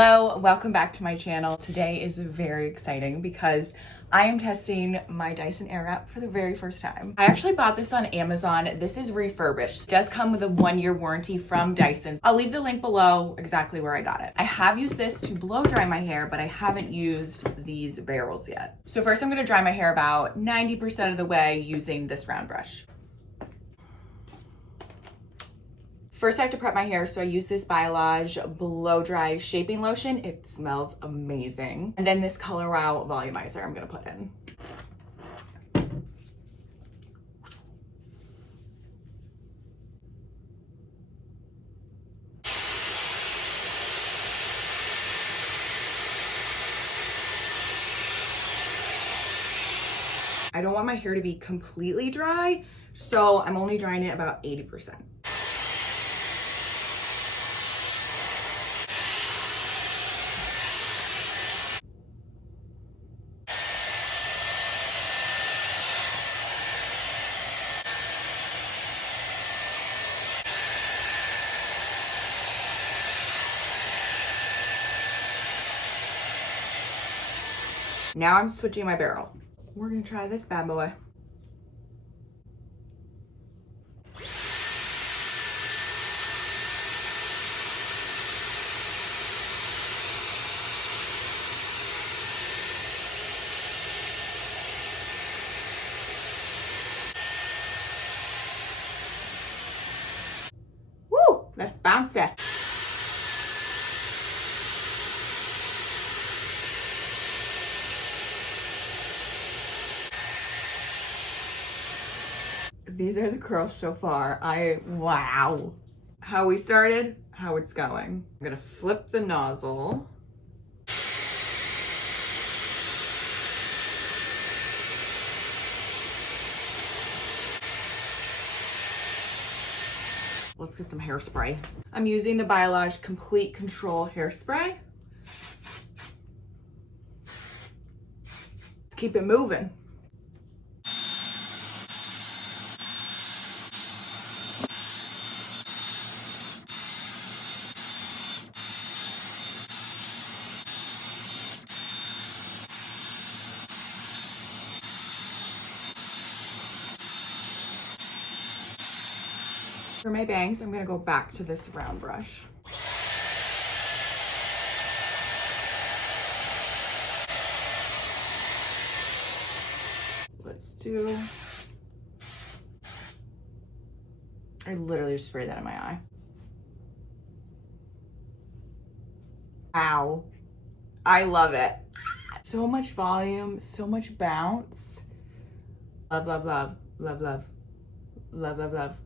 Hello, welcome back to my channel. Today is very exciting because I am testing my Dyson Airwrap for the very first time. I actually bought this on Amazon. This is refurbished. It does come with a 1-year warranty from Dyson. I'll leave the link below exactly where I got it. I have used this to blow dry my hair, but I haven't used these barrels yet. So first I'm gonna dry my hair about 90% of the way using this round brush. First, I have to prep my hair, so I use this Biolage Blow Dry Shaping Lotion. It smells amazing. And then this Color Wow Volumizer I'm gonna put in. I don't want my hair to be completely dry, so I'm only drying it about 80%. Now I'm switching my barrel. We're gonna try this bad boy. Woo, that's bouncy. These are the curls so far. Wow. How we started, how it's going. I'm gonna flip the nozzle. Let's get some hairspray. I'm using the Biolage Complete Control hairspray. Let's keep it moving. For my bangs, I'm gonna go back to this round brush. I literally just sprayed that in my eye. Ow. I love it. So much volume, so much bounce. Love, love, love, love, love, love, love, love.